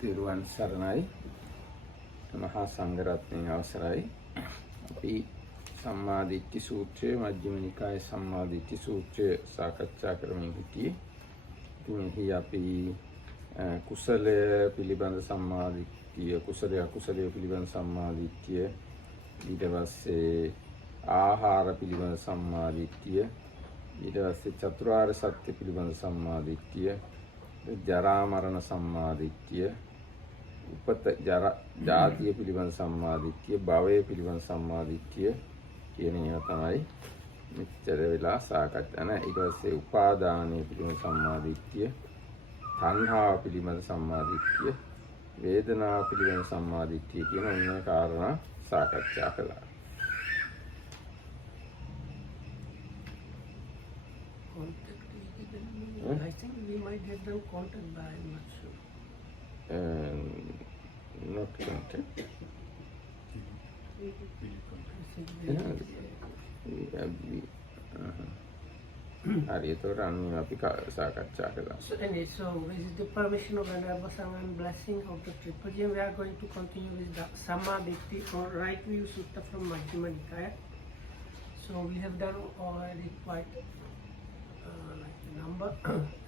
තිරුවන් සරණයි මහා සංඝරත්නයේ අවසරයි අපි සම්මාදිට්ඨි සූත්‍රයේ මජ්ක්‍ධිම නිකායේ සම්මාදිට්ඨි සූත්‍රය සාකච්ඡා කරමින් සිටියේ. ඉතින් අපි කුසලය පිළිබඳ සම්මාදිට්ඨිය, කුසලය අකුසලය පිළිබඳ සම්මාදිට්ඨිය, ඊට පස්සේ ආහාර පිළිබඳ සම්මාදිට්ඨිය, ඊට පස්සේ චතුරාර්ය සත්‍ය පිළිබඳ සම්මාදිට්ඨිය, ජරා මරණ සම්මාදිට්ඨිය, උපත ජාතිය පිළිබඳ සම්මාදිට්ඨිය, භවය පිළිබඳ සම්මාදිට්ඨිය කියන ඒවා තමයි මෙච්චර වෙලා සාකච්ඡා කරන. ඊට පස්සේ උපාදානය පිළිබඳ සම්මාදිට්ඨිය, තණ්හාව පිළිබඳ සම්මාදිට්ඨිය, වේදනාව පිළිබඳ සම්මාදිට්ඨිය කියන මේ කාරණා සාකච්ඡා කළා. I think we might get them content by, I'm not sure. Not contact. හරි ඒතකොට අන්න අපි සාකච්ඡා කළා. So anyway, so with the permission of Venerable Sangha and blessing of the Triple Gem, we are going to continue with the Sammadikti or Right View Sutta from Majjhima Nikaya. So we have done already quite like a number.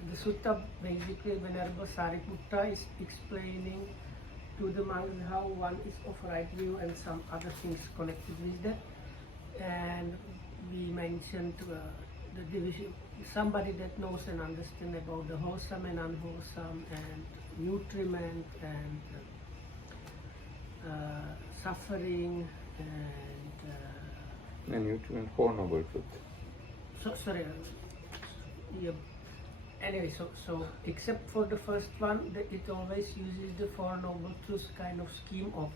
The sutta basically Venerable Sariputta is explaining to the monks how one is of right view and some other things connected with that. And we mentioned the division, somebody that knows and understands about the wholesome and unwholesome and nutriment and suffering and nutriment Four Noble Truths. so sorry. Yeah. Anyway, so except for the first one, it always uses the Four Noble Truths kind of scheme of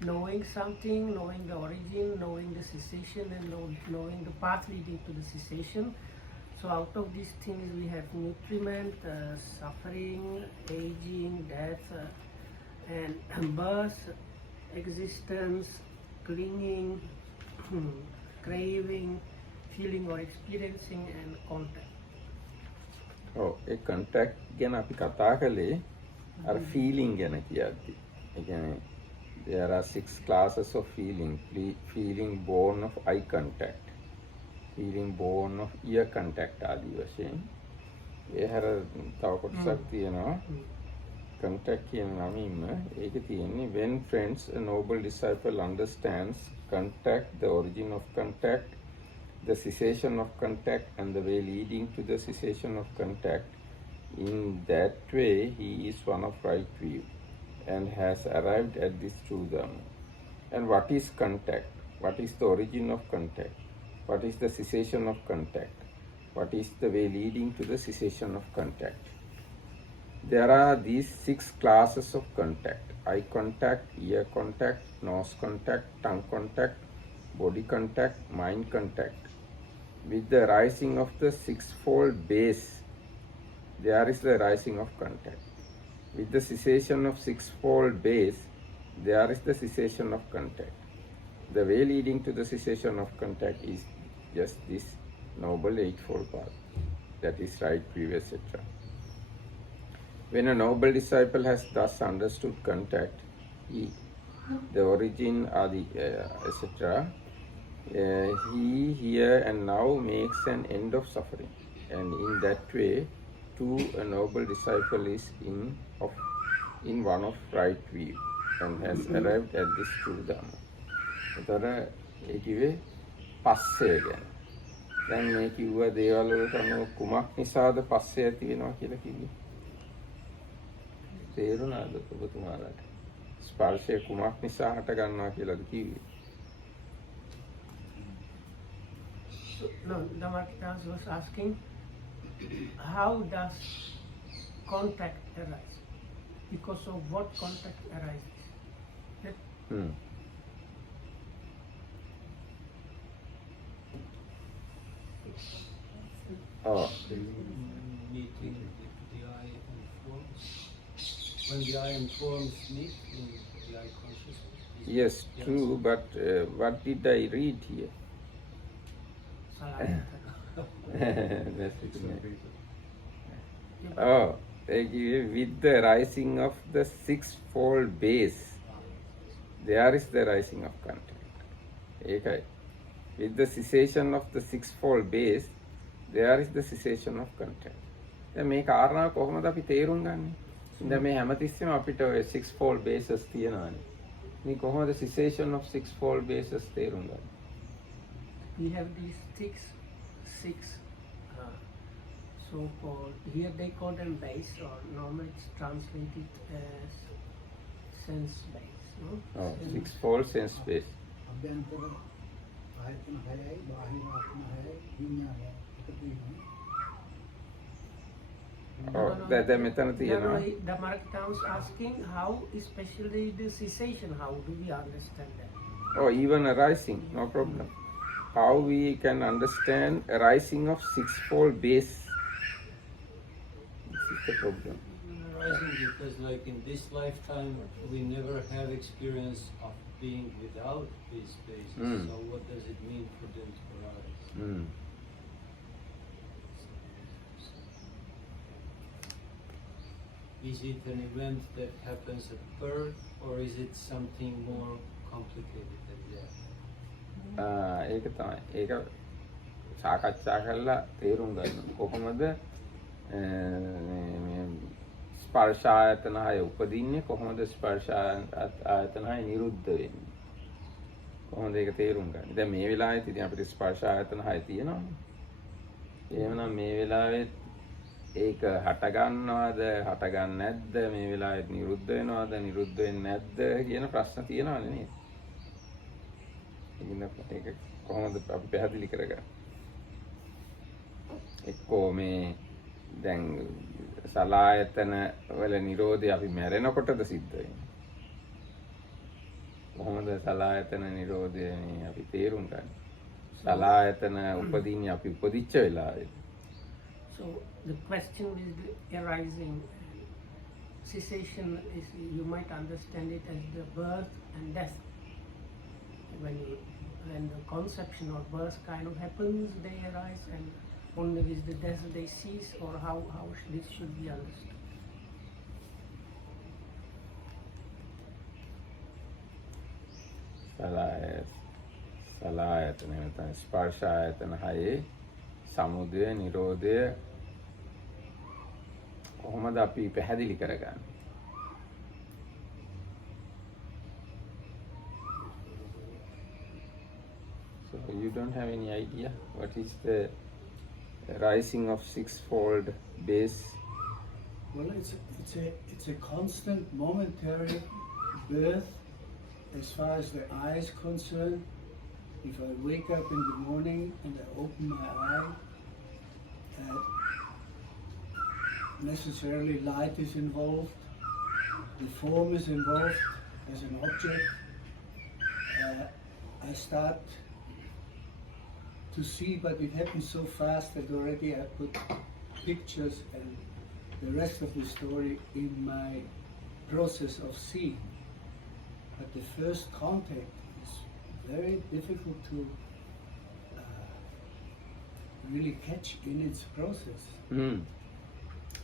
knowing something, knowing the origin, knowing the cessation, and knowing the path leading to the cessation. So out of these things we have nutriment, suffering, aging, death, and birth, existence, clinging, craving, feeling or experiencing, and contact. A contact ගැන අපි කතා කළේ අර feeling ගැන කියද්දි. ඒ කියන්නේ there are 6 classes of feeling. Feeling born of eye contact, feeling born of ear contact ආදී වශයෙන්. ඒ හැර තව කොටසක් තියෙනවා contact කියන නමින්ම. ඒක තියෙන්නේ when friends, a noble disciple understands contact, the origin of contact, the cessation of contact, and the way leading to the cessation of contact. In that way, he is one of right view and has arrived at this true Dhamma. And what is contact? What is the origin of contact? What is the cessation of contact? What is the way leading to the cessation of contact? There are these 6 classes of contact: eye contact, ear contact, nose contact, tongue contact, body contact, mind contact. With the rising of the 6-fold base, there is the rising of contact. With the cessation of 6-fold base, there is the cessation of contact. The way leading to the cessation of contact is just this noble 8-fold path, that is right view, etc. When a noble disciple has thus understood contact, the origin, etc., he here and now makes an end of suffering, and in that way too a noble disciple is in one of right view and has arrived at this true Dhamma. එතකොට ඒ කිව්වේ පස්සේ ගැන. දැන් මේ කිව්ව දේවල් වලට අනුව කුමක් නිසාද පස්සේ ඇති වෙනවා කියලා කිව්වේ? තේරුණාද ඔබතුමාලාට? ස්පර්ශය කුමක් නිසා හට ගන්නවා කියලාද කිව්වේ? No, Dhammakitas was asking, how does contact arise? Because of what contact arises? Yeah? Oh. Meeting the eye and forms. When the eye and forms meet in the eye consciousness. Yes, true, but what did I read here? That's it. Oh, they give with the rising of the sixfold base, there is the rising of content. ඒකයි. With the cessation of the sixfold base, there is the cessation of content. දැන් මේ කාරණාව කොහොමද අපි තේරුම් ගන්නේ? දැන් මේ හැමතිස්සෙම අපිට ඔය sixfold bases තියෙනවානේ. මේ කොහොමද cessation of sixfold bases තේරුම් ගන්නේ? We have these six so-called, here they call them base, or normally it's translated as sense base. No? Oh, sixfold sense base. අභ්‍යන්තර ආයතන 6යි බාහිර ආත්ම 6යි විඥානය එකතු වෙනවා. දැන් මෙතන තියෙනවා. The Markita was asking how, especially the cessation, how do we understand that? Oh, even arising, no problem. How we can understand arising of sixfold base? This is the problem. Rising because like in this lifetime we never have experience of being without these spaces. Mm. So what does it mean for them to arise? Mm. Is it an event that happens at birth or is it something more complicated than that? ඒක තමයි. ඒක සාකච්ඡා කරලා තේරුම් ගන්න. කොහොමද මේ ස්පර්ශ ආයතන හය උපදින්නේ? කොහොමද ස්පර්ශ ආයතන හය නිරුද්ධ වෙන්නේ? කොහොමද ඒක තේරුම් ගන්න? දැන් මේ වෙලාවේ ඉතින් අපිට ස්පර්ශ ආයතන හය තියෙනවානේ. එහෙමනම් මේ වෙලාවේ ඒක හට ගන්නවද හට ගන්න නැද්ද මේ වෙලාවේ නිරුද්ධ වෙනවද නිරුද්ධ වෙන්නේ නැද්ද කියන ප්‍රශ්න තියෙනවනේ නේද? ඒක කොහොමද අපි පැහැදිලි කරගන්නේ? එක්කෝ මේ දැන් සලායතන වල නිරෝධය අපි මැරෙනකොටද සිද්ධ වෙන්නේ? කොහොමද සලායතන නිරෝධය මේ අපි තේරුම් ගන්නේ? සලායතන උපදින්නේ අපි උපදිච්ච වෙලාවේ. So the question is arising. Cessation is, you might understand it as the birth and death. When the conception or birth kind of happens, they arise, and only with the death they cease, or how this should be understood. සලායතන නැත්නම් ස්පර්ශ ආයතන හයේ සමුදය නිරෝධය කොහොමද අපි පැහැදිලි කරගන්නේ? So you don't have any idea what is the rising of sixfold base? Well, it's a constant momentary birth as far as the eye is concerned. If I wake up in the morning and I open my eye, necessarily light is involved, the form is involved as an object. I start to see, but it happens so fast that already I put pictures and the rest of the story in my process of seeing. But the first contact is very difficult to really catch in its process.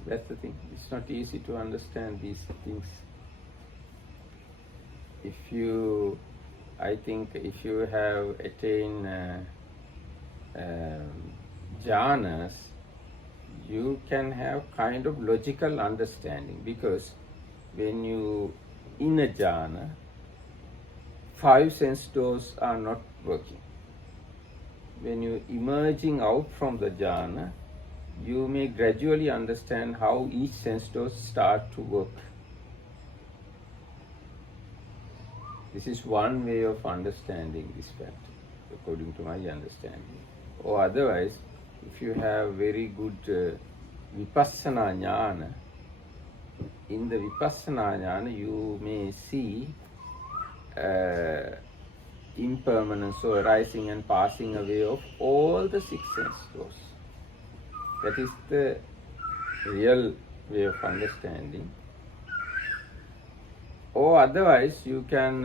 That's the thing. It's not easy to understand these things. I think if you have attained jhanas, you can have kind of logical understanding, because when you in a jhana, 5 sense doors are not working. When you emerging out from the jhana, you may gradually understand how each sense door start to work. This is one way of understanding this fact, according to my understanding. Or otherwise, if you have very good vipassana jnana, in the vipassana jnana you may see impermanence or arising and passing away of all the 6 sense doors. That is the real way of understanding. Or otherwise you can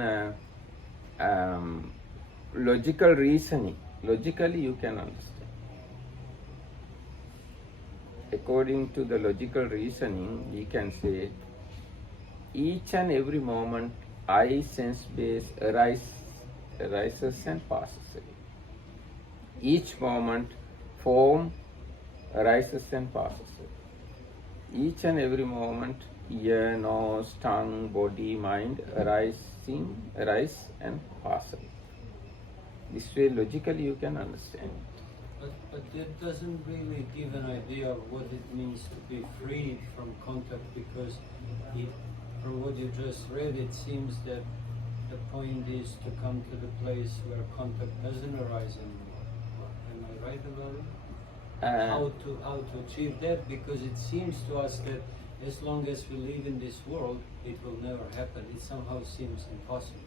logically you can understand. according to the logical reasoning, we can say each and every moment I sense base arises and passes away. Each moment form arises and passes away. Each and every moment ear, nose, tongue, body, mind arise and pass away. This way logically you can understand it. But that doesn't really give an idea of what it means to be freed from contact, because from what you just read, it seems that the point is to come to the place where contact doesn't arise anymore. Am I right about it? How to achieve that? Because it seems to us that as long as we live in this world, it will never happen. It somehow seems impossible.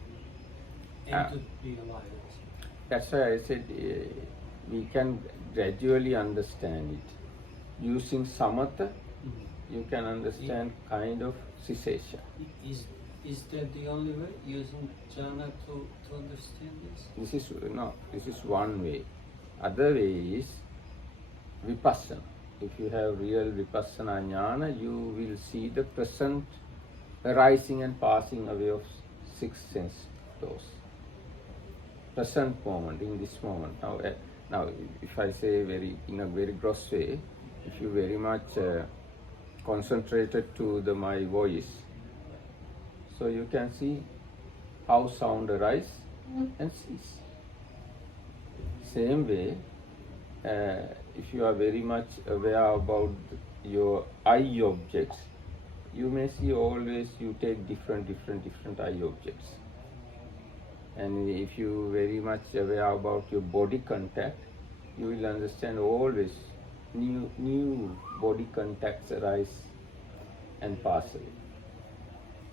And to be alive. That's why I said we can gradually understand it. Using samatha, you can understand kind of cessation. Is that the only way, using jhana to understand this? This is one way. Other way is vipassana. If you have real vipassana jnana, you will see the present arising and passing away of six sense doors. Present moment, in this moment. Now, if I say in a very gross way, if you very much concentrated to my voice, so you can see how sound arise and cease. Same way, if you are very much aware about your eye objects, you may see always you take different eye objects. And if you very much aware about your body contact, you will understand always new body contacts arise and pass away.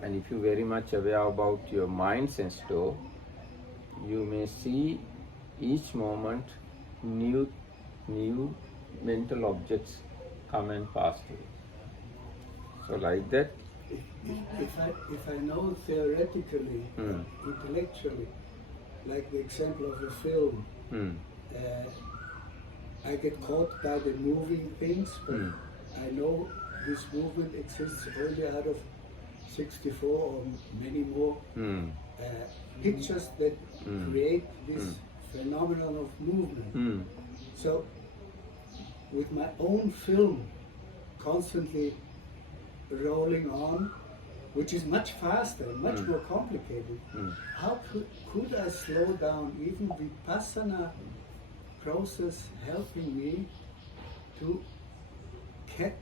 And if you very much aware about your mind sense door, you may see each moment new mental objects come and pass away. So like that. If I know theoretically, intellectually, like the example of a film, I get caught by the moving things, but I know this movement exists only out of 64 or many more pictures that create this phenomenon of movement. So with my own film constantly rolling on, which is much faster, much more complicated, how could I slow down even vipassana process helping me to catch,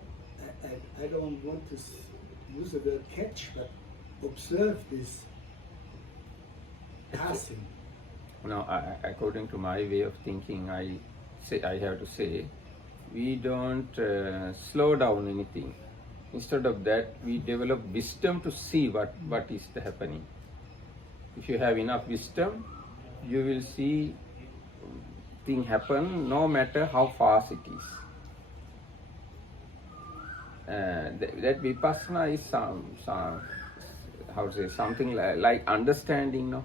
I don't want to use the word catch, but observe this passing. Now, according to my way of thinking, I have to say, we don't slow down anything. Instead of that, we develop wisdom to see what is happening. If you have enough wisdom, you will see thing happen no matter how fast it is. That vipassana is something like understanding, no?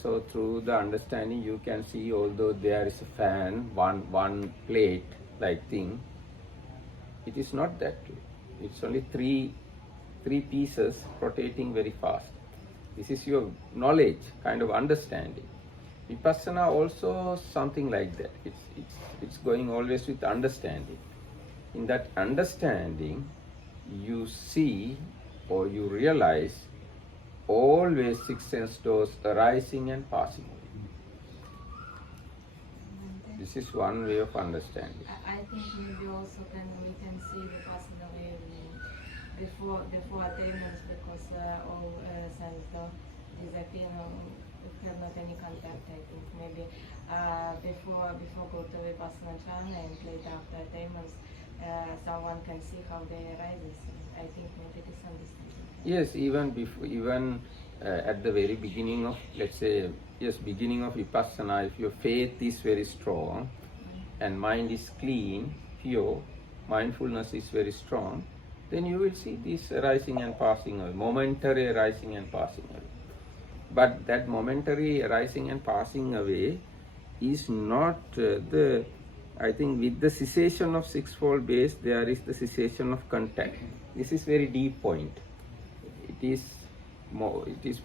So through the understanding, you can see, although there is a fan, one plate like thing, it is not that way. It's only three pieces rotating very fast. This is your knowledge, kind of understanding. Vipassana also something like that. It's going always with understanding. In that understanding, you see or you realize always six sense doors arising and passing away. This is one way of understanding. I think maybe also we can see the passing away before attainments, because all sense door disappear. We have not any contact. I think maybe before go to Vipassana jhana and later after attainments, someone can see how they arise. I think maybe this understanding. Yes, even at the very beginning of, let's say, beginning of Vipassana, if your faith is very strong and mind is clean, pure, mindfulness is very strong, then you will see this arising and passing away, momentary arising and passing away. But that momentary arising and passing away is not the I think with the cessation of sixfold base, there is the cessation of contact. This is very deep point. It is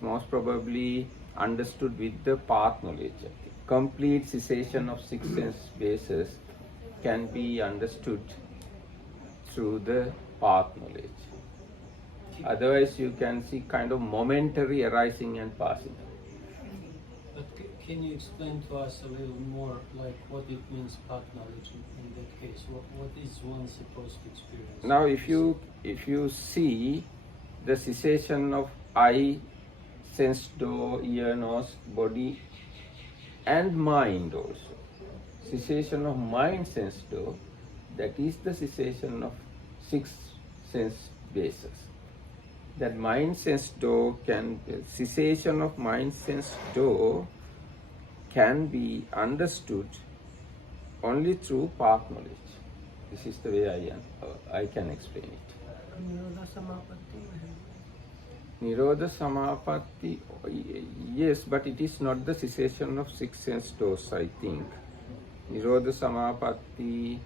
most probably understood with the path knowledge. Complete cessation of six sense bases can be understood through the path knowledge. Otherwise, you can see kind of momentary arising and passing. But can you explain to us a little more, like what it means path knowledge in that case? What is one supposed to experience? Now, if you see the cessation of eye, sense door, ear, nose, body, and mind also. Cessation of mind, sense door, that is the cessation of six sense bases. That mind sense door cessation of mind sense door can be understood only through path knowledge. This is the way I can explain it. Nirodha Samapatti. Nirodha Samapatti, yes, but it is not the cessation of six sense doors, I think. Nirodha Samapatti,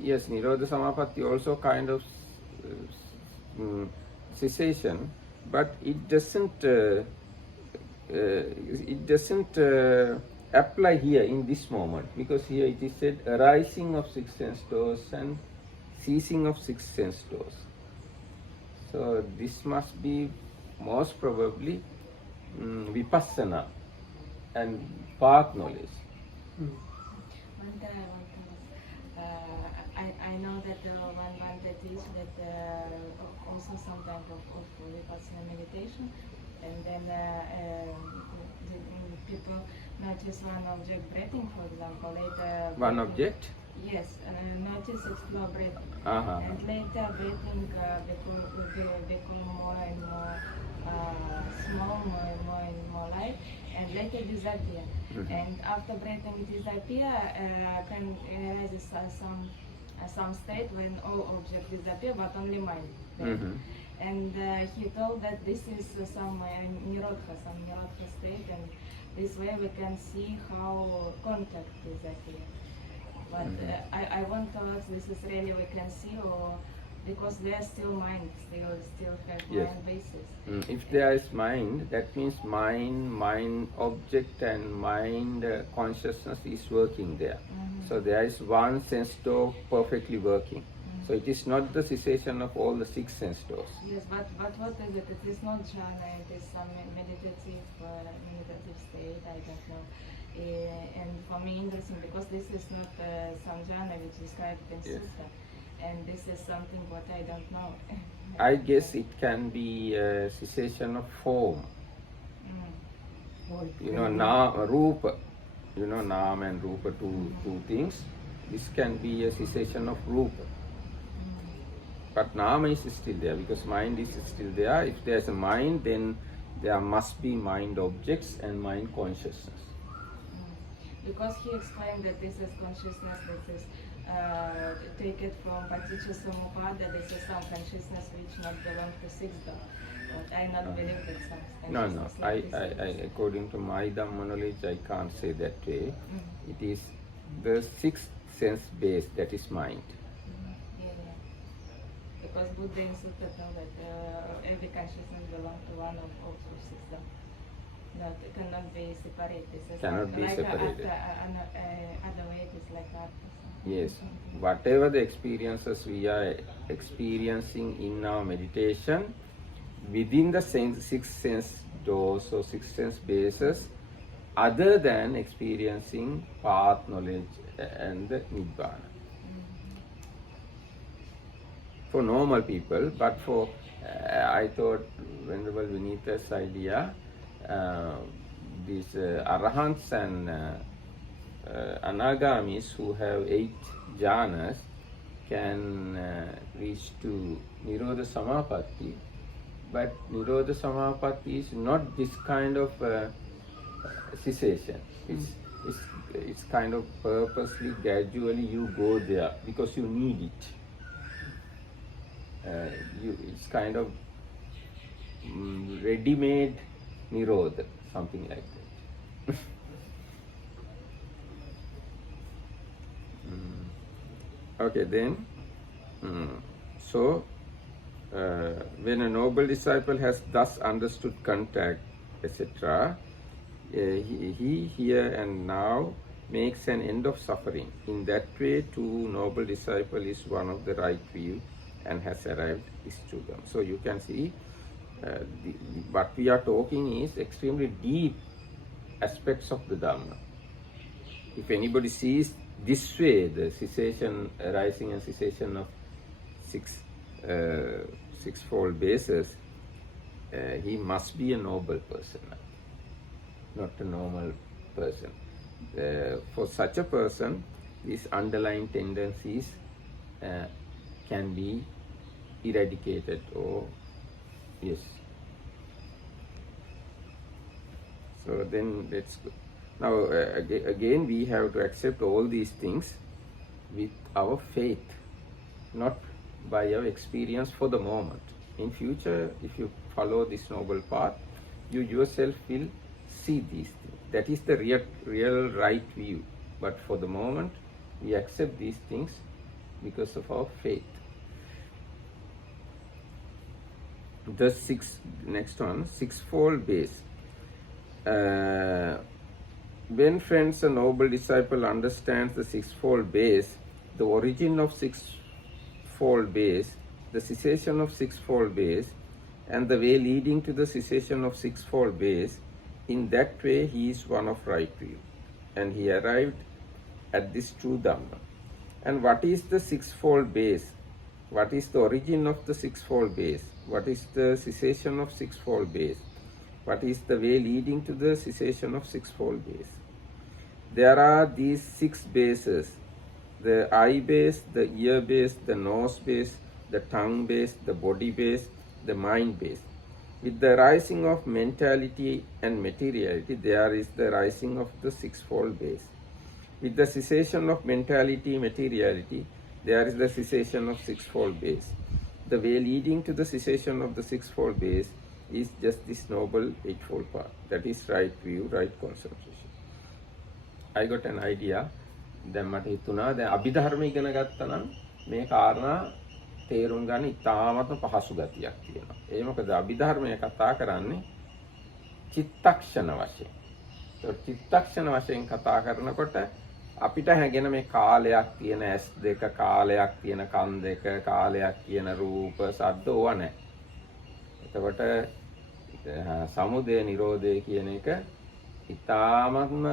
yes, Nirodha Samapatti also kind of cessation, but it doesn't apply here in this moment, because here it is said arising of six sense doors and ceasing of six sense doors. So this must be most probably vipassana and path knowledge. One thing I want to I know that one that is that also some type of vipassana meditation, and then people notice one object breathing, for example, later. One object? Yes, notice explore breathing, Uh-huh. and later breathing become more and more small, more and more light, and later disappear. And after breathing disappear, can arise some state when all objects disappear, but only mind. And he told that this is some nirodha state, and this way we can see how contact disappear. But I want to ask, this is really we can see, or because there's still mind, still have Yes. mind basis. If there is mind, that means mind object and mind consciousness is working there. So there is one sense door perfectly working. So it is not the cessation of all the six sense doors. Yes, but what is it? It is not jhana, it is some meditative state, I don't know. And for me interesting, because this is not some jhana which is described in Yes. sutta, and this is something what I don't know. I guess it can be a cessation of form. You know, rupa. You know, nam and rupa, two things. This can be a cessation of rupa. But nama is still there, because mind is still there. If there is a mind, then there must be mind objects and mind consciousness. Because he explained that this is consciousness, this is take it from Paticca Samuppada, this is some consciousness which not belong to sixth dog. But I not believe that some No, consciousness like this is. according to my Dhamma knowledge, I can't say that way. It is the sixth sense base, that is mind. Yeah. Because Buddha in Sutta told that every consciousness belongs to one of six dog. Not, it cannot be separated. This is Cannot like be separated. Other way it is like that. Yes, whatever the experiences we are experiencing in our meditation, within the six sense doors or six sense bases, other than experiencing path knowledge and the Nibbana. For normal people, but for, I thought Venerable Vinita's idea, these Arahants and Anagamis who have 8 jhanas can reach to Nirodha Samapatti, but Nirodha Samapatti is not this kind of cessation. It's kind of purposely, gradually you go there because you need it. It's kind of ready-made Nirodha, something like that. Okay, then, so when a noble disciple has thus understood contact, etc., he here and now makes an end of suffering. In that way, too, noble disciple is one of the right view and has arrived is to them. So you can see what we are talking is extremely deep aspects of the Dhamma. If anybody sees this way, the cessation, arising and cessation of sixfold bases, he must be a noble person, not a normal person. For such a person, these underlying tendencies can be eradicated or yes. So then let's go. Now again we have to accept all these things with our faith, not by our experience for the moment. In future, if you follow this noble path, you yourself will see these things. That is the real right view. But for the moment, we accept these things because of our faith. The next one, sixfold base. When friends, a noble disciple understands the sixfold base, the origin of sixfold base, the cessation of sixfold base, and the way leading to the cessation of sixfold base, in that way he is one of right view, and he arrived at this true Dhamma. And what is the sixfold base? What is the origin of the sixfold base? What is the cessation of sixfold base? What is the way leading to the cessation of sixfold base? There are these six bases: the eye base, the ear base, the nose base, the tongue base, the body base, the mind base. With the rising of mentality and materiality, there is the rising of the sixfold base. With the cessation of mentality, materiality, there is the cessation of sixfold base. The way leading to the cessation of the sixfold base is just this noble eightfold path. That is right view, right concentration. I got an idea. දැන් මට හිතුණා දැන් අභිධර්ම ඉගෙන ගත්තා නම් මේ කාරණා තේරුම් ගන්න ඉතාමත්ම පහසු ගතියක් තියෙනවා. ඒ මොකද අභිධර්මයේ කතා කරන්නේ චිත්තක්ෂණ වශයෙන්. ඒක චිත්තක්ෂණ වශයෙන් කතා කරනකොට අපිට හැගෙන මේ කාලයක් තියෙන ඇස් දෙක, කාලයක් තියෙන කන් දෙක, කාලයක් කියන රූප, ශබ්ද ඕවා නැහැ. එතකොට සමුදය නිරෝධය කියන එක ඉතාමත්ම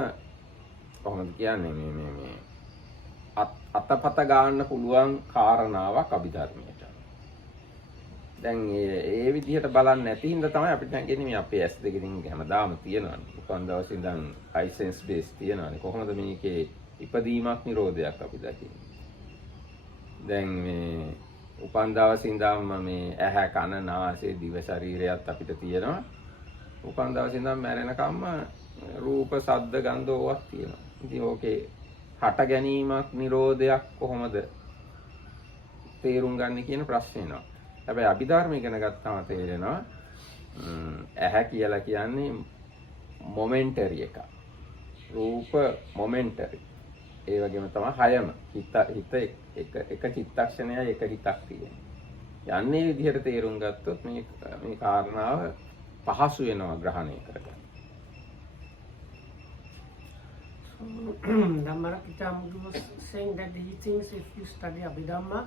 කොහොමද කියන්නේ මේ අතපත ගන්න පුළුවන් කාරණාවක් අභිධර්මයට. දැන් ඒ විදිහට බලන්නේ නැති හින්දා තමයි අපිට හැංගෙන්නේ මේ අපේ ඇස් දෙකකින් හැමදාම තියෙනවානේ. උපන් දවසේ ඉඳන් අයිසෙන්ස් බේස් තියෙනවානේ. කොහොමද මේකේ ඉපදීමක් නිරෝධයක් අපි දකින්නේ. දැන් මේ උපන් දවසේ ඉඳන්ම මේ ඇහැ කන නාසය දිව ශරීරයත් අපිට තියෙනවා. උපන් දවසේ ඉඳන් මැරෙනකම්ම රූප ශබ්ද ගන්ධ ඕවත් තියෙනවා. ඉතින් ඕකේ හට ගැනීමක් නිරෝධයක් කොහොමද තේරුම් ගන්න කියන ප්‍රශ්නේ එනවා. හැබැයි අභිධර්ම ඉගෙන ගත්තාම තේරෙනවා ඇහැ කියලා කියන්නේ මොමෙන්ටරි එකක්. රූප මොමෙන්ටරි. ඒ වගේම තමයි හයම. හිත එක චිත්තක්ෂණයයි එක හිතක් තියෙනවා. යන්නේ විදිහට තේරුම් ගත්තොත් මේ කාරණාව පහසු වෙනවා ග්‍රහණය කරගන්න. Dhammarakita was saying that he thinks if you study Abhidhamma,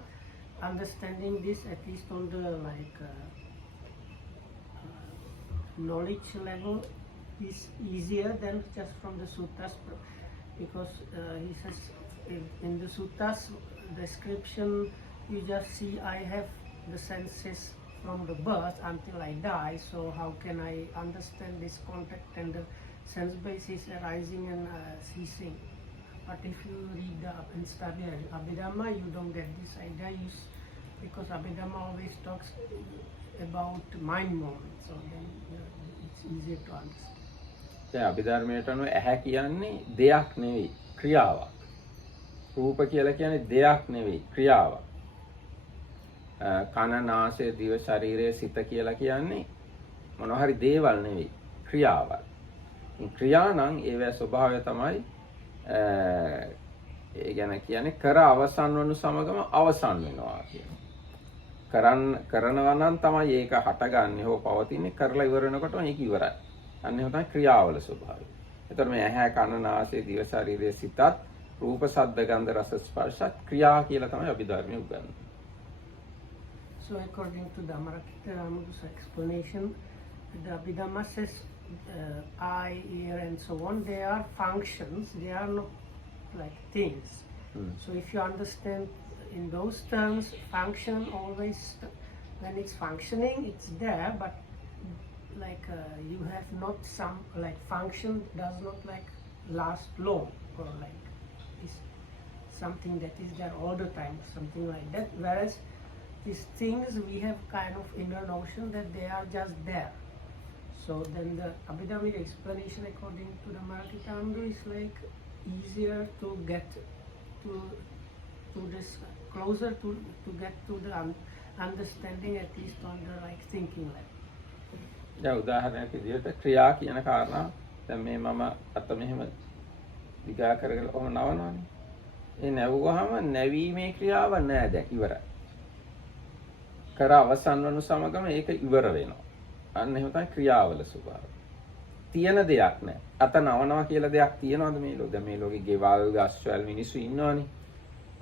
understanding this at least on the knowledge level is easier than just from the suttas, because he says in the suttas description you just see I have the senses from the birth until I die, so how can I understand this contact and the sense basis arising and ceasing? But if you read and study Abhidhamma, you don't get this idea, because Abhidhamma always talks about mind movement, so then it's easier to understand. දැන් අභිධර්මයට අනුව ඇහැ කියන්නේ දෙයක් නෙවෙයි, ක්‍රියාවක්. රූප කියලා කියන්නේ දෙයක් නෙවෙයි, ක්‍රියාවක්. කන නාසය දිව ශරීරය සිත කියලා කියන්නේ මොනවා හරි දේවල් නෙවෙයි, ක්‍රියාවක්. ක්‍රියා නම් ඒවැ ස්වභාවය තමයි ඒ ගැන කියන්නේ කර අවසන් වනු සමගම අවසන් වෙනවා කියන. කරනවා නම් තමයි ඒක හටගන්නේ හෝ පවතින්නේ කරලා ඉවර වෙනකොටම ඒක ඉවරයි. අන්න එහෙම තමයි ක්‍රියාවල ස්වභාවය. එතකොට මේ ඇහැ කන නාසය දිව ශරීරයේ සිතත් රූප ශබ්ද ගන්ධ රස ස්පර්ශ क्रिया කියලා තමයි අභිධර්මයේ උගන්වන්නේ. So according to Dhammarakita Ramanuja's explanation, the Abhidhamma says eye, ear and so on, they are functions, they are not like things. So if you understand in those terms, function always, when it's functioning, it's there, but like you have not some, like function does not like last long, or like is something that is there all the time, something like that, whereas these things we have kind of inner notion that they are just there. So then the Abhidhammic explanation according to the Marakitando is like easier to get to this, closer to get to the understanding, at least on the like thinking level. දැන් උදාහරණයක් විදිහට ක්‍රියා කියන කාරණා දැන් මේ මම අත මෙහෙම දිගා කරගෙන කොහොම නවනවනේ. ඒ නැවුවාම නැවීමේ ක්‍රියාව නෑ දැන් ඉවරයි. කර අවසන් වනු සමගම ඒක ඉවර වෙනවා. අන්න එහෙම තමයි ක්‍රියාවල ස්වභාවය. තියෙන දෙයක් නෑ. අත නවනවා කියලා දෙයක් තියෙනවද මේ ලෝකේ? දැන් මේ ලෝකේ ගෙවල්, ගස්වැල් මිනිස්සු ඉන්නවනේ.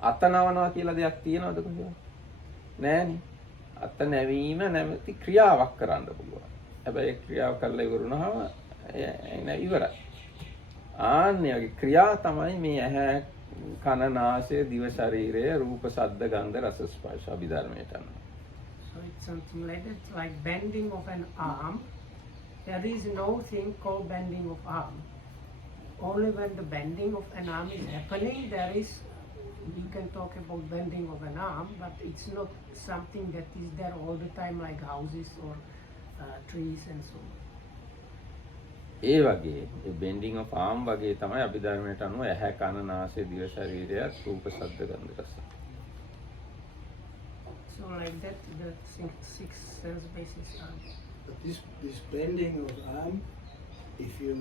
අත නවනවා කියලා දෙයක් තියෙනවද කොහෙවත්? නෑනේ. අත නැවීම නැමැති ක්‍රියාවක් කරන්න පුළුවන්. හැබැයි ඒ ක්‍රියාව කරලා ඉවරුනහම එන ඉවරයි. ආන්නේ වගේ ක්‍රියා තමයි මේ ඇහැ කන නාසය දිව ශරීරය රූප ශබ්ද ගන්ධ රස ස්පර්ශ අභිධර්මයට අනුව. So it's something like that, like bending of an arm. There is no thing called bending of arm. Only when the bending of an arm is happening, there is, you can talk about bending of an arm, but it's not something that is there all the time like houses or trees and so on. ඒ වගේ ඒ bending of arm වගේ තමයි අභිධර්මයට අනුව ඇහැ කන නාසය දිව ශරීරය රූප ශබ්ද ගන්ධ රස. So like that, the six sense bases are. But this bending of arm, if you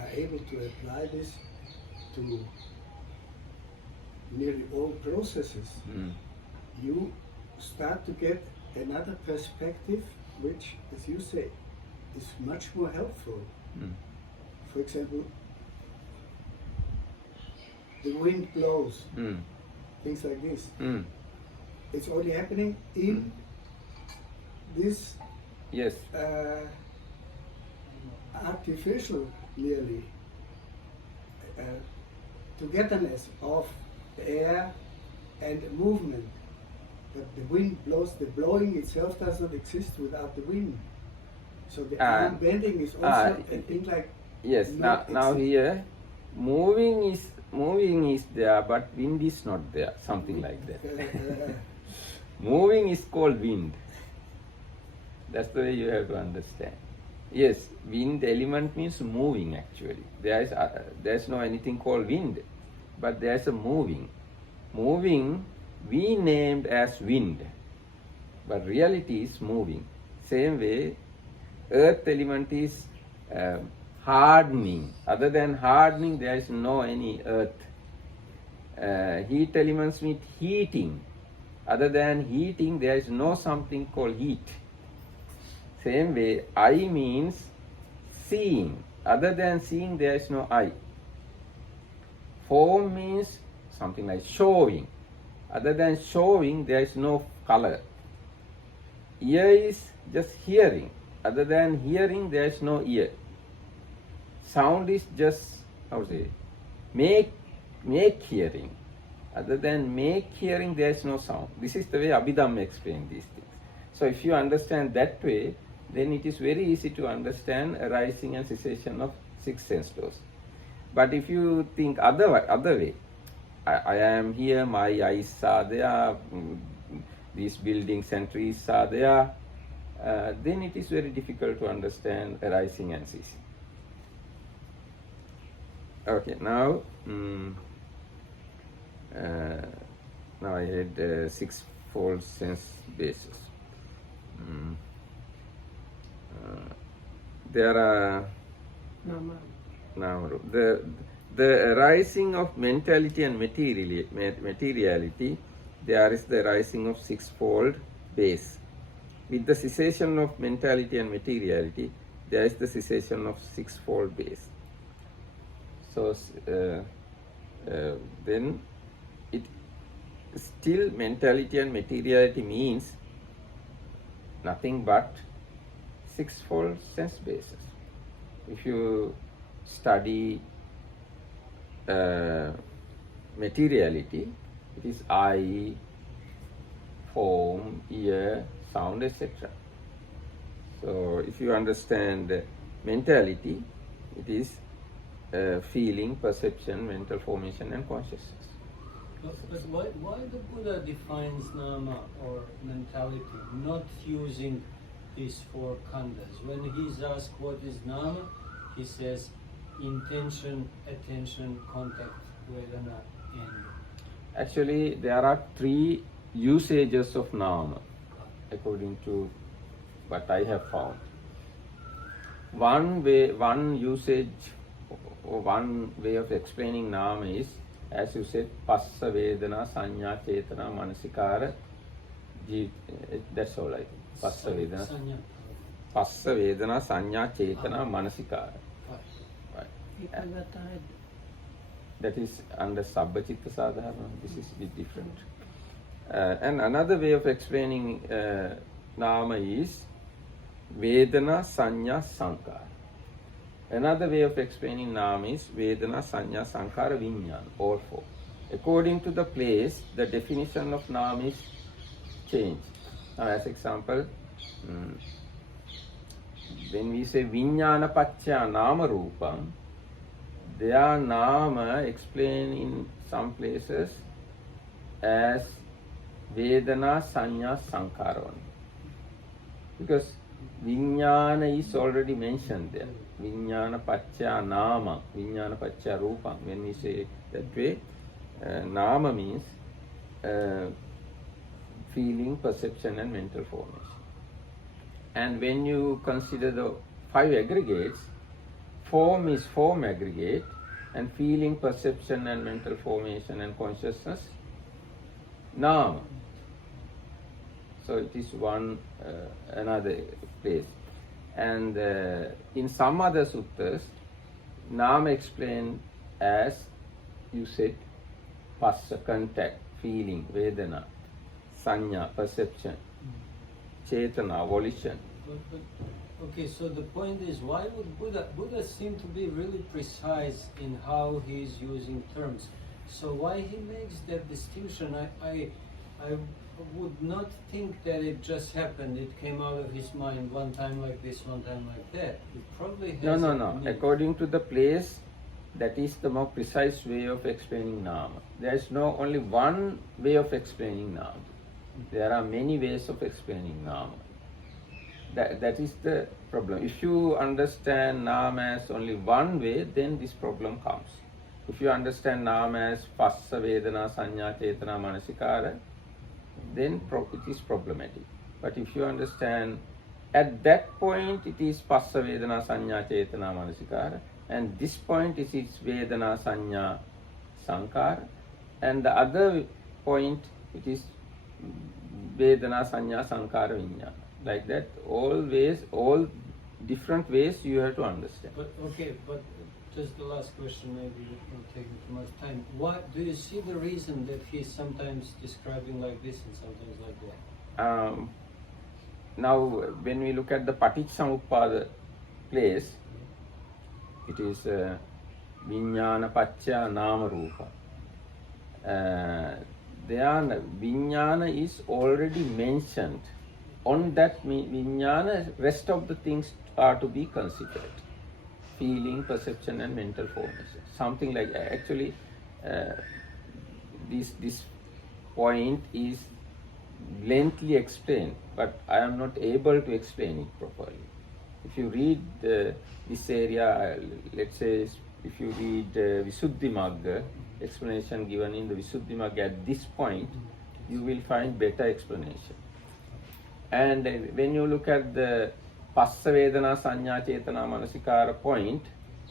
are able to apply this to nearly all processes, you start to get another perspective, which, as you say, is much more helpful. For example, the wind blows, things like this. It's only happening in this Yes. artificial, nearly, togetherness of the air and the movement. But the wind blows, the blowing itself does not exist without the wind. So the arm bending is also a thing like. Yes. Now here, moving is there, but wind is not there. Something like that. Moving is called wind. That's the way you have to understand. Yes, wind element means moving actually. There's no anything called wind, but there's a moving. Moving we named as wind, but reality is moving. Same way, earth element is hardening. Other than hardening, there is no any earth. Heat elements mean heating. Other than heating, there is no something called heat. Same way, eye means seeing. Other than seeing, there is no eye. Form means something like showing. Other than showing, there is no color. Ear is just hearing. Other than hearing, there is no ear. Sound is just, how to say, make hearing. Other than make hearing, there is no sound. This is the way Abhidhamma explains these things. So if you understand that way, then it is very easy to understand arising and cessation of six sense laws. But if you think other way, I am here, my eyes are there, these buildings and trees are there, then it is very difficult to understand arising and ceasing. Okay, now I had six-fold sense basis. There are Nama. now the rising of mentality and materiality, there is the rising of sixfold base. With the cessation of mentality and materiality, there is the cessation of sixfold base. So then it still mentality and materiality means nothing but sixfold sense bases. If you study materiality, it is eye, form, ear, sound, etc. So if you understand mentality, it is feeling, perception, mental formation and consciousness. But why the Buddha defines nama or mentality not using these four khandhas? When he's asked what is nama, he says intention, attention, contact, vedana, and... Actually, there are three usages of nama, according to what I have found. One way of explaining nama is, as you said, passa, vedana, sanya, chetana, manasikara. That's all I think. Passa, vedana, sanya, chetana, manasikara. Right. That is under Sabbachitta Sadharana. This is a bit different. And another way of explaining nama is Vedana, Sanya, Sankara. Another way of explaining nama is Vedana, Sanya, Sankara, Vijnana, all four. According to the place, the definition of nama is changed. Now, as example, when we say Vijnana Paccha Nama Rupam, their nama explained in some places as Vedana, Sanya, Sankara. Because Vijnana is already mentioned there. Vijnana Paccha Nama, Vijnana Paccha Rupam. When we say that way, nama means feeling, perception and mental formation. And when you consider the five aggregates, form is form aggregate, and feeling, perception and mental formation and consciousness, nama. So it is one another place. And in some other suttas, nama explained as, you said, passa, contact, feeling, vedana, sanya, perception, chetana, volition. Okay, so the point is, why would Buddha seem to be really precise in how he's using terms? So why he makes that distinction? I would not think that it just happened. It came out of his mind one time like this, one time like that. It probably has. No. According to the place, that is the more precise way of explaining nama. There is no only one way of explaining nama. There are many ways of explaining nama. That is the problem. If you understand nama as only one way, then this problem comes. If you understand nama as passa, vedana, sanya, chetana, manasikara, then it is problematic. But if you understand at that point it is passa, vedana, sanya, chetana, manasikara, and this point is its vedana, sanya, sankara, and the other point it is vedana, sanya, sankara, vijnana. Like that, all different ways you have to understand. But just the last question, maybe it won't take too much time. What do you see the reason that he's sometimes describing like this and sometimes like that? Now, when we look at the Paticcasamuppada place, it is Vijnana Paccha Nama Rupa. Vijnana is already mentioned. On that vijnana, rest of the things are to be considered. Feeling, perception and mental formation. Something like that. Actually, this point is lengthily explained, but I am not able to explain it properly. If you read this area, let's say if you read Visuddhimagga, explanation given in the Visuddhimagga at this point, you will find better explanation. And when you look at the Passa, Vedana, Sanya, Chetana, Manasikara point,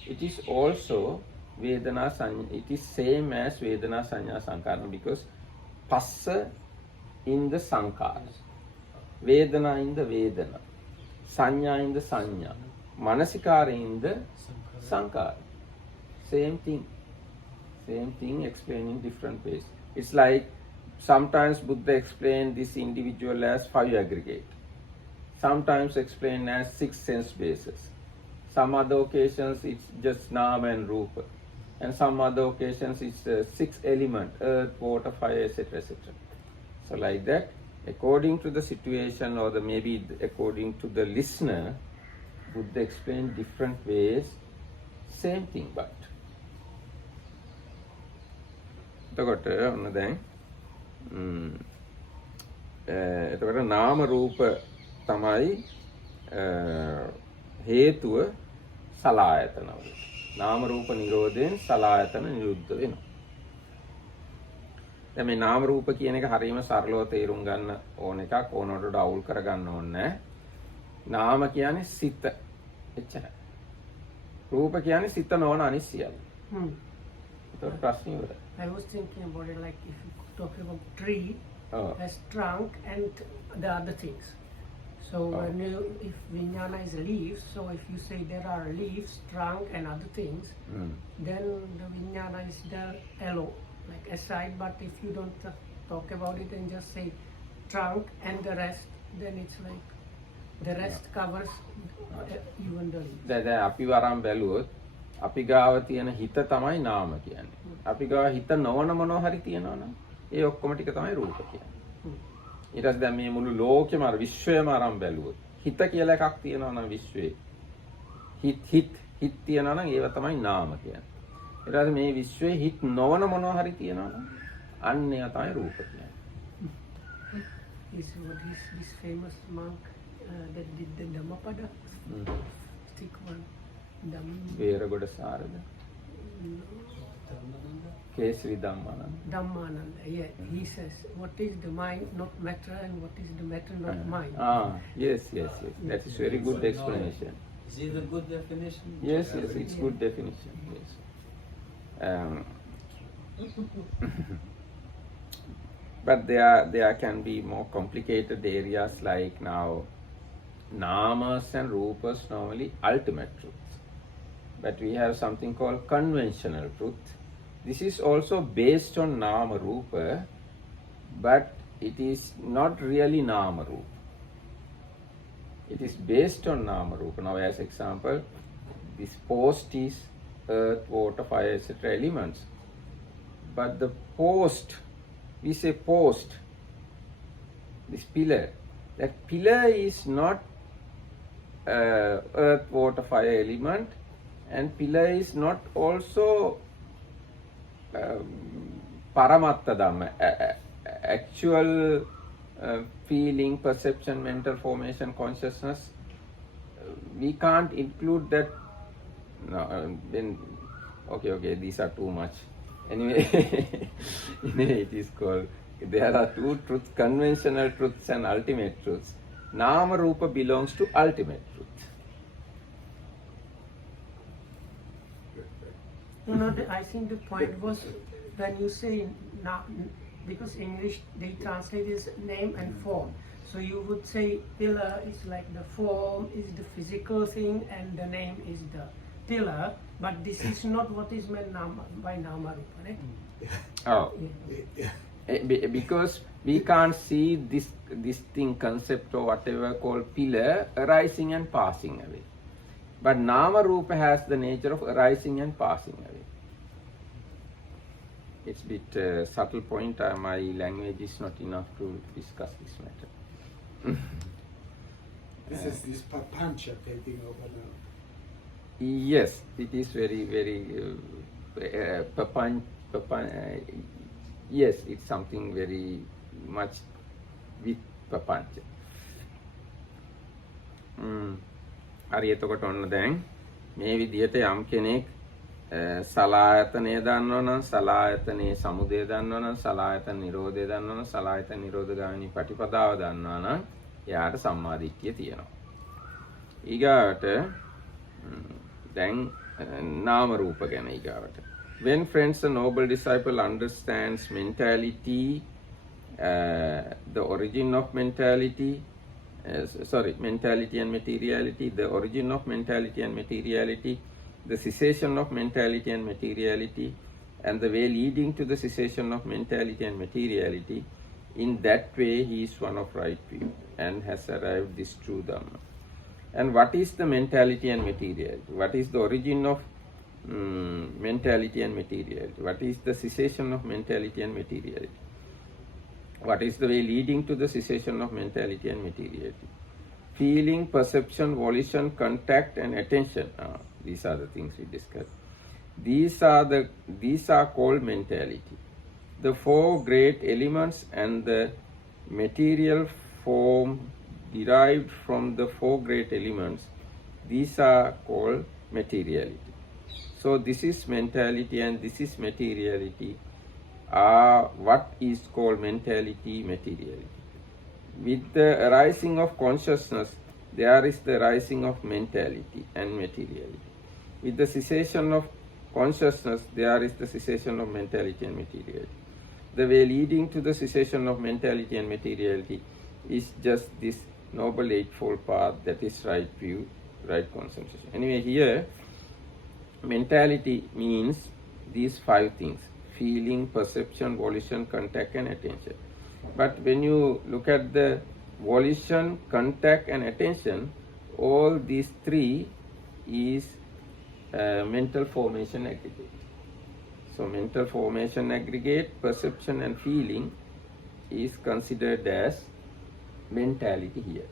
it is also Vedana Sanya, it is same as Vedana Sanya Sankhara because Passa in the Sankhara, Vedana in the Vedana, Sanya in the Sanya, Manasikara in the Sankhara. Same thing. Same thing explained in different ways. It's like sometimes Buddha explained this individual as 5 aggregate. Sometimes explained as 6 sense bases. Some other occasions it's just Nama and Rupa. And some other occasions it's 6 element, earth, water, fire, etc. etc. So like that, according to the situation or maybe according to the listener, Buddha explained different ways, same thing but. එතකොට ඔන්න දැන් එතකොට නාම රූප තමයි හේතුව සලආයතනවල. නාම රූප නිරෝධයෙන් සලආයතන නිරුද්ධ වෙනවා. දැන් මේ නාම රූප කියන එක හරියම සරලව තේරුම් ගන්න ඕන එකක්, ඕනකට අවුල් කරගන්න ඕනේ නැහැ. නාම කියන්නේ සිත. එච්චරයි. රූප කියන්නේ සිත නොවන අනිත් සියල්ල. ඒතකොට ප්‍රශ්නේ ඉවරයි. I was thinking about it like if you talk about tree as trunk and the other things. So when if vijnana is leaves, so if you say there are leaves, trunk and other things, then the vijnana is there alone, like aside. But if you don't talk about it and just say trunk and the rest, then it's like the rest covers even the leaves. දැන් අපි වරම් බැලුවොත් අපි ගාව තියෙන හිත තමයි නාම කියන්නේ. අපි ගාව හිත නොවන මොනවා හරි තියෙනවනම් ඒ ඔක්කොම ටික තමයි රූප කියන්නේ. ඊට පස්සේ දැන් මේ මුළු ලෝකෙම අර විශ්වයම අරන් බැලුවොත් හිත කියලා එකක් තියෙනවනම් විශ්වයේ හිත තියෙනවනම් ඒව තමයි නාම කියන්නේ. ඊට පස්සේ මේ විශ්වයේ හිත නොවන මොනවා හරි තියෙනවනම් අන්න ඒවා තමයි රූප කියන්නේ. Is what is this famous monk that did the Dhammapada? Stick one. Weragoda Sarada කේසරි Dhammananda. Dhammananda, yeah. He says, what is the mind, not matter, and what is the matter, not mind. Yes. That is very good explanation. Is it a good definition? Yes, it's good definition. Yes. But there can be more complicated areas like now, namas and rupas normally ultimate truth. But we have something called conventional truth. This is also based on nama rupa, but it is not really nama rupa. It is based on nama rupa. Now as example, this post is earth, water, fire, etc. elements. But the post, we say post, this pillar, that pillar is not earth, water, fire element, and pillar is not also paramatta dhamma, actual feeling, perception, mental formation, consciousness. We can't include that. No, okay, these are too much. Anyway, it is called, there are two truths, conventional truths and ultimate truths. Nama Rupa belongs to ultimate truth. No, I think the point was when you say because English they translate is name and form. So you would say pillar is like the form is the physical thing and the name is the pillar, but this is not what is meant by Nama Rupa, right? Oh. Because we can't see this thing, concept or whatever called pillar arising and passing away. But Nama Rupa has the nature of arising and passing away. It's a bit subtle point. My language is not enough to discuss this matter. This is this papancha taking over now. Yes, it is very, very yes, it's something very much with papancha. හරි එතකොට ඔන්න දැන් මේ විදිහට යම් කෙනෙක් සලායතනය දන්නවනම් සලායතනයේ සමුදය දන්නවනම් සලායතන නිරෝධය දන්නවනම් සලායතන නිරෝධගාමිනී පටිපදාව දන්නවනම් එයාට සම්මාදිට්ඨිය තියෙනවා. ඊගාට දැන් නාම රූප ගැන ඊගාවට. When friends, a noble disciple understands mentality, the origin of mentality, mentality and materiality, the origin of mentality and materiality, the cessation of mentality and materiality, and the way leading to the cessation of mentality and materiality, in that way he is one of right view and has arrived this true Dhamma. And what is the mentality and materiality? What is the origin of mentality and materiality? What is the cessation of mentality and materiality? What is the way leading to the cessation of mentality and materiality? Feeling, perception, volition, contact, and attention. These are the things we discussed. These are called mentality. The four great elements and the material form derived from the four great elements, these are called materiality. So this is mentality and this is materiality. What is called mentality, materiality. With the arising of consciousness, there is the arising of mentality and materiality. With the cessation of consciousness, there is the cessation of mentality and materiality. The way leading to the cessation of mentality and materiality is just this Noble Eightfold Path, that is right view, right concentration. Anyway, here, mentality means these five things: feeling, perception, volition, contact, and attention. But when you look at the volition, contact, and attention, all these three is mental formation aggregate. So mental formation aggregate, perception and feeling is considered as mentality here.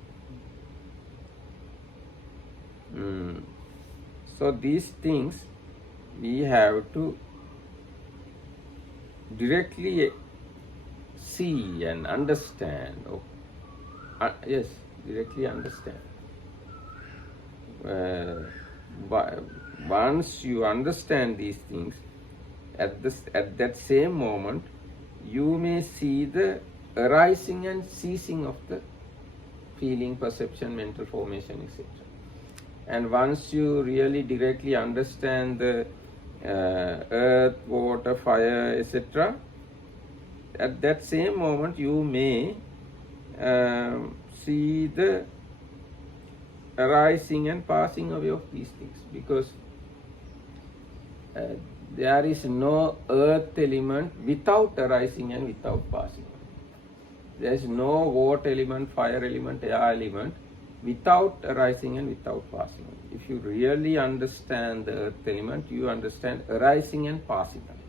So these things we have to directly see and understand. Yes, directly understand. Once you understand these things, at that same moment, you may see the arising and ceasing of the feeling, perception, mental formation, etc. And once you really directly understand the earth, water, fire, etc., at that same moment you may see the arising and passing away of these things, because there is no earth element without arising and without passing away. There is no water element, fire element, air element without arising and without passing away. If you really understand the earth element, you understand arising and passing away.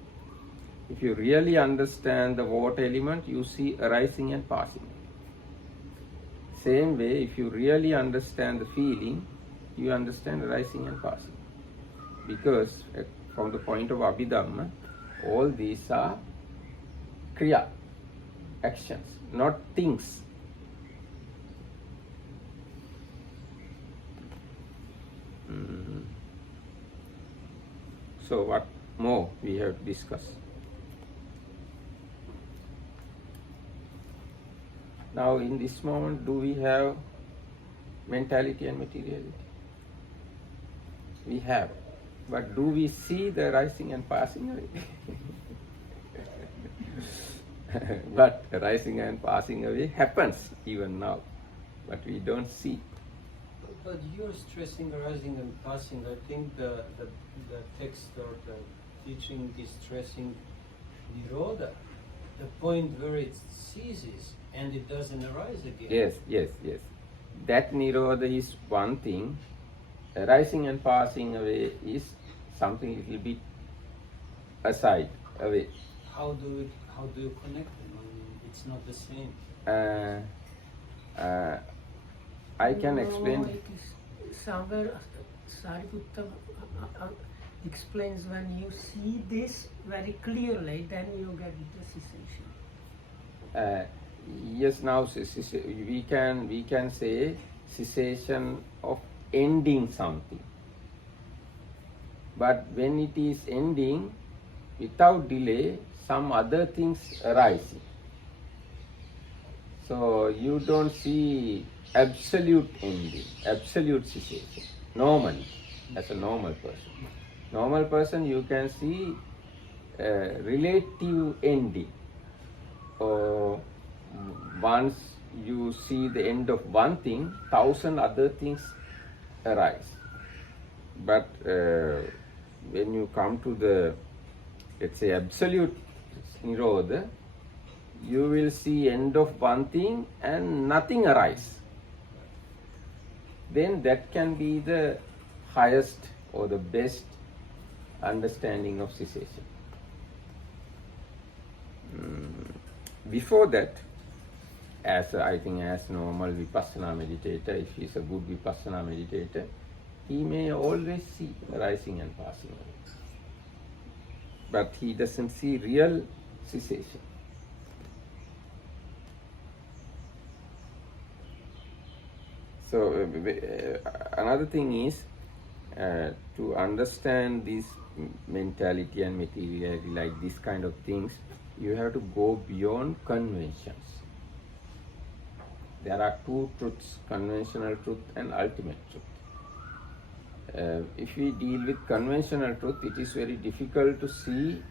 If you really understand the water element, you see arising and passing away. Same way, if you really understand the feeling, you understand arising and passing. Because from the point of Abhidhamma, all these are kriya, actions, not things. So what more we have discussed? Now in this moment, do we have mentality and materiality? We have. But do we see the rising and passing away? But the rising and passing away happens even now, but we don't see. But you're stressing arising and passing. I think the text or the teaching is stressing nirodha, the point where it ceases and it doesn't arise again. Yes. That nirodha is one thing. Arising and passing away is something little bit aside, away. How do you connect them? I mean, it's not the same. I can explain. No, it is somewhere Sariputta explains when you see this very clearly, then you get the cessation. Yes, now we can say cessation of ending something. But when it is ending, without delay, some other things arising. So you don't see absolute ending, absolute cessation, normally. as a normal person. Normal person, you can see relative ending, or once you see the end of one thing, 1,000 other things arise. But when you come to the, let's say, absolute Nirodha, you will see end of one thing and nothing arise. Then that can be the highest or the best understanding of cessation. Before that, as I think as normal Vipassana meditator, if he is a good Vipassana meditator, he may always see arising and passing away. But he doesn't see real cessation. So another thing is to understand this mentality and materiality, like these kind of things, you have to go beyond conventions. There are two truths, conventional truth and ultimate truth. If we deal with conventional truth, it is very difficult to see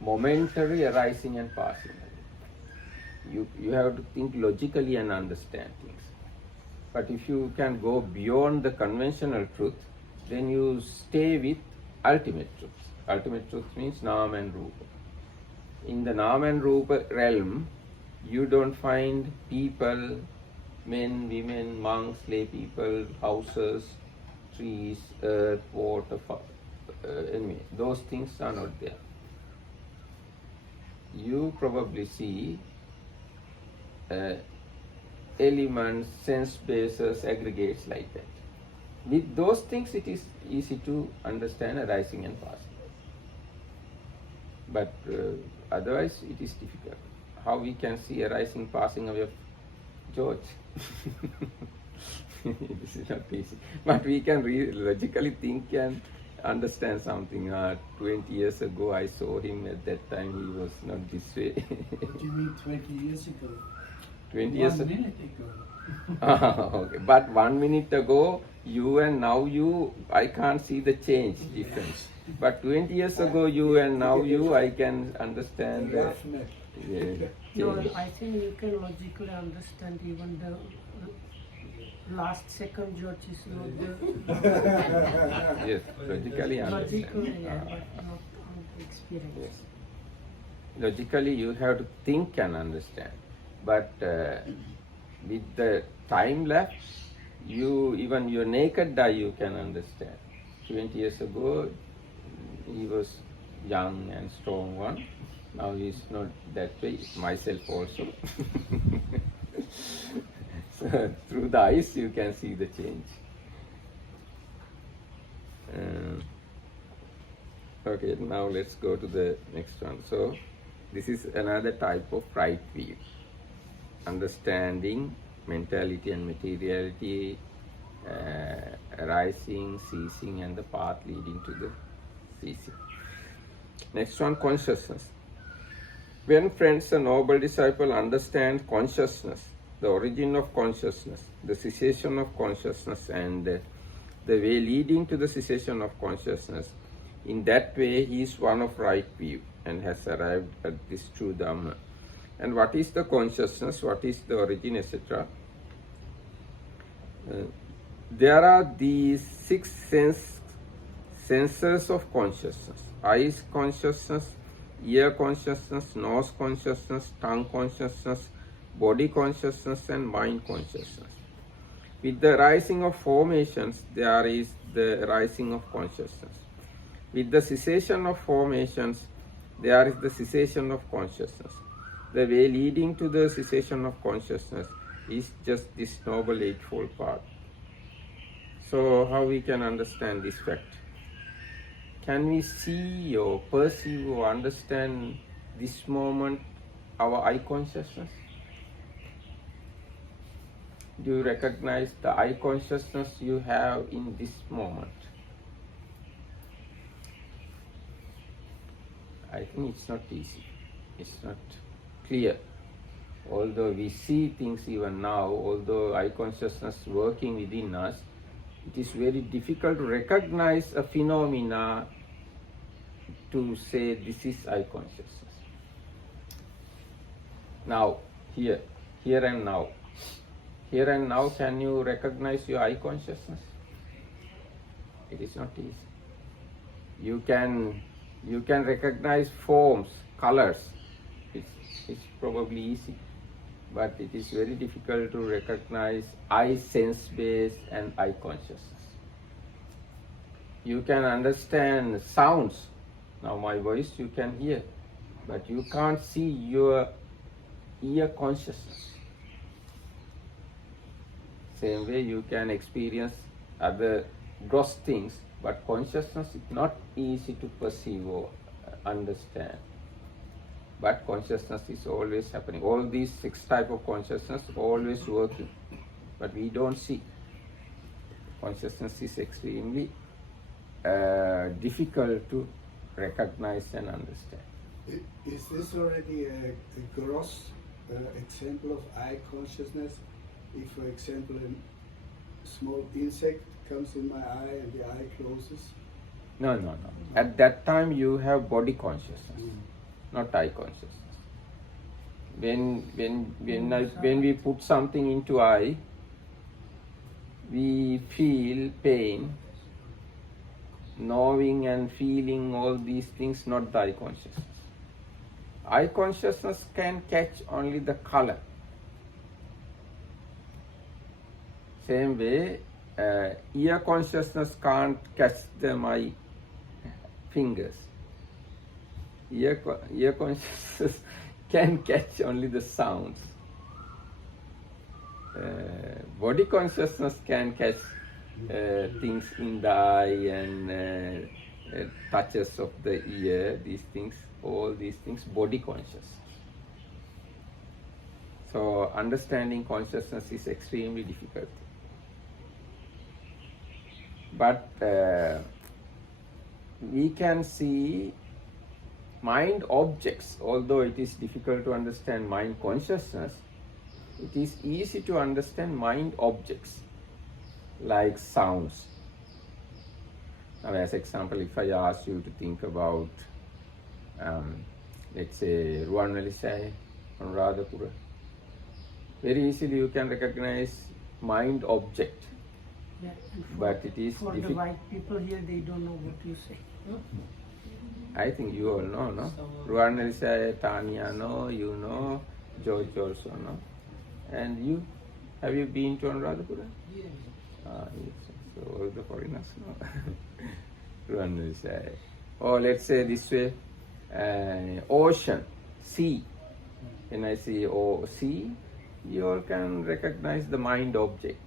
momentary arising and passing away. You have to think logically and understand things. But if you can go beyond the conventional truth, then you stay with ultimate truth. Ultimate truth means Nama and Rupa. In the Nama and Rupa realm, you don't find people, men, women, monks, lay people, houses, trees, earth, water, anyway, those things are not there. You probably see elements, sense bases, aggregates like that. With those things, it is easy to understand arising and passing. But otherwise, it is difficult. How we can see arising, passing away of George? This is not easy. But we can logically think and understand something. 20 years ago, I saw him. At that time, he was not this way. What do you mean 20 years ago? 20 years 1 ago. minute ago. Okay. But 1 minute ago, you and now you, I can't see the change, difference. But 20 years ago, you and now you, I can understand the No, change. I think you can logically understand even the last second George is not the Yes, logically understand. logically, yeah, but not experience. Yes. Logically, you have to think and understand. But with the time left, you even your naked eye you can understand. 20 years ago, he was young and strong one. Now he is not that way. Myself also. So through the eyes you can see the change. Okay, now let's go to the next one. So this is another type of right view. Understanding mentality and materiality, arising, ceasing, and the path leading to the ceasing. Next one, consciousness. When friends, a noble disciple understands consciousness, the origin of consciousness, the cessation of consciousness, and the way leading to the cessation of consciousness, in that way he is one of right view and has arrived at this true Dhamma. And what is the consciousness, what is the origin, etc.? There are these 6 senses of consciousness: eyes consciousness, ear consciousness, nose consciousness, tongue consciousness, body consciousness, and mind consciousness. With the rising of formations, there is the rising of consciousness. With the cessation of formations, there is the cessation of consciousness. The way leading to the cessation of consciousness is just this Noble Eightfold Path. So how we can understand this fact? Can we see or perceive or understand this moment, our eye consciousness? Do you recognize the eye consciousness you have in this moment? I think it's not easy. It's not clear. Although we see things even now, although eye consciousness working within us, it is very difficult to recognize a phenomena to say this is eye consciousness. Now, here and now. Here and now, can you recognize your eye consciousness? It is not easy. You can recognize forms, colors. It's probably easy, but it is very difficult to recognize eye sense base and eye consciousness. You can understand sounds. Now my voice you can hear, but you can't see your ear consciousness. Same way you can experience other gross things, but consciousness is not easy to perceive or understand. But consciousness is always happening. All these 6 types of consciousness always working, but we don't see. Consciousness is extremely difficult to recognize and understand. Is this already a gross example of eye consciousness? If, for example, a small insect comes in my eye and the eye closes? No. At that time you have body consciousness, not eye consciousness. When we put something into eye, we feel pain, knowing and feeling all these things, not the eye consciousness. Eye consciousness can catch only the color. Same way, ear consciousness can't catch my fingers. Ear consciousness can catch only the sounds. Body consciousness can catch things in the eye and touches of the ear, these things, all these things, body consciousness. So understanding consciousness is extremely difficult. But we can see mind objects. Although it is difficult to understand mind consciousness, it is easy to understand mind objects like sounds. Now, as example, if I ask you to think about, let's say, Ruanvelisaya on Radhapura, very easily you can recognize mind object. Yeah, and But it is for the white people here, they don't know what you say. I think you all know, no? Ruanvelisaya, Tanya know, you know, George also know. And you? Have you been to Anuradhapura? Yes. Yes. So all the foreigners know. Ruanvelisaya. Or let's say this way, ocean, sea. When I say sea, you all can recognize the mind object,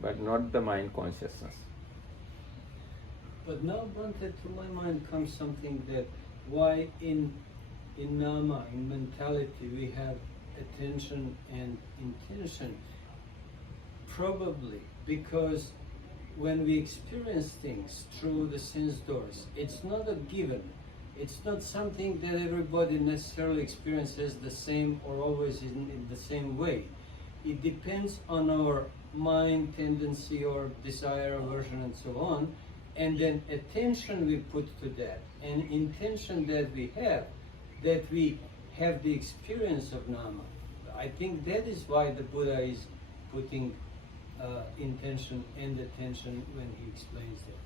but not the mind consciousness. But now, Bhante, to my mind comes something that why in nama, in mentality, we have attention and intention. Probably because when we experience things through the sense doors, it's not a given. It's not something that everybody necessarily experiences the same or always in the same way. It depends on our mind tendency or desire, aversion, and so on, and then attention we put to that, and intention that we have the experience of nama. I think that is why the Buddha is putting intention and attention when he explains that.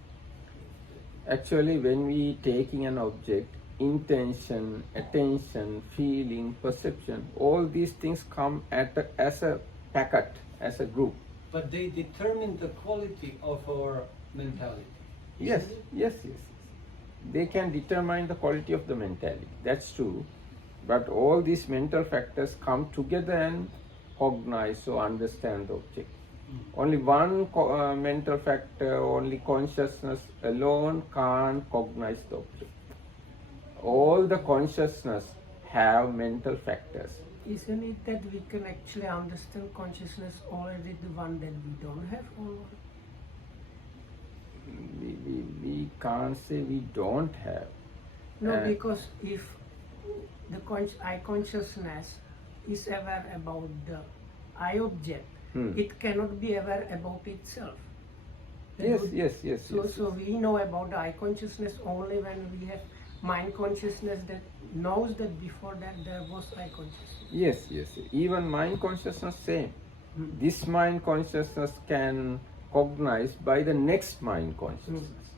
Actually, when we taking an object, intention, attention, feeling, perception, all these things come as a packet, as a group. But they determine the quality of our mentality. Yes. They can determine the quality of the mentality. That's true. But all these mental factors come together and cognize or understand the object. Only one mental factor, only consciousness alone can't cognize the object. All the consciousness have mental factors. Isn't it that we can actually understand consciousness already, the one that we don't have? Or We can't say we don't have. no, because if the eye consciousness is aware about the eye object, it cannot be aware about itself. Yes. So we know about the eye consciousness only when we have mind consciousness that knows that before that there was eye consciousness. Yes. Even mind consciousness same. Hmm. This mind consciousness can cognize by the next mind consciousness,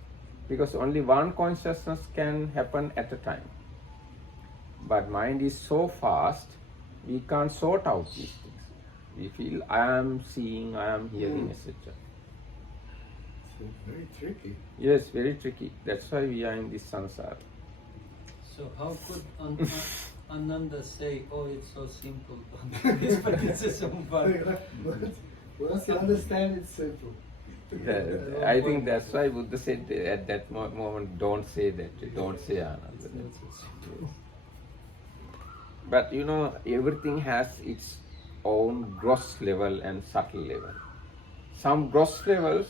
because only one consciousness can happen at a time. But mind is so fast, we can't sort out these things. We feel I am seeing, I am hearing, etc. So very tricky. Yes, very tricky. That's why we are in this samsara. So how could Ananda say, oh, it's so simple to understand, but it's so hard? Once you understand, it's simple. I think that's why Buddha said at that moment, don't say that, don't say Ananda. It's not so simple. But you know, everything has its own gross level and subtle level. Some gross levels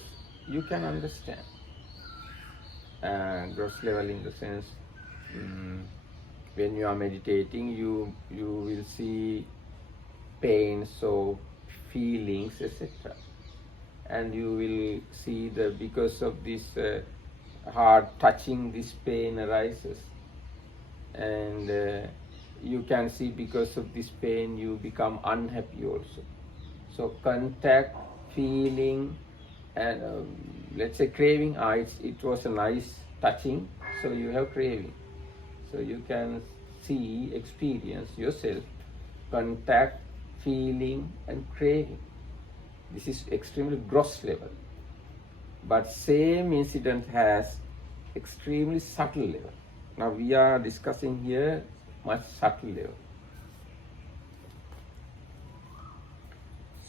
you can understand. Gross level in the sense, when you are meditating, you will see pains or feelings, etc. And you will see that because of this hard touching, this pain arises. And you can see because of this pain you become unhappy also. So contact, feeling, and let's say craving, it was a nice touching, so you have craving. So you can see, experience yourself, contact, feeling and craving. This is extremely gross level. But same incident has extremely subtle level. Now we are discussing here much subtle level.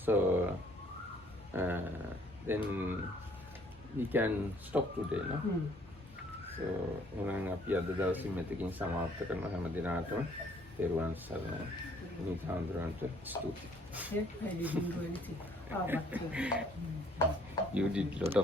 So then we can stop today, no? So එහෙනම් අපි අද දවසේ මෙතකින් සමාප්ත කරන හැම දිනකටම තෙරුවන් සරණයි. නිත් හඳුරන්ට ස්තුතියි. Yeah, I didn't do anything. You did lot of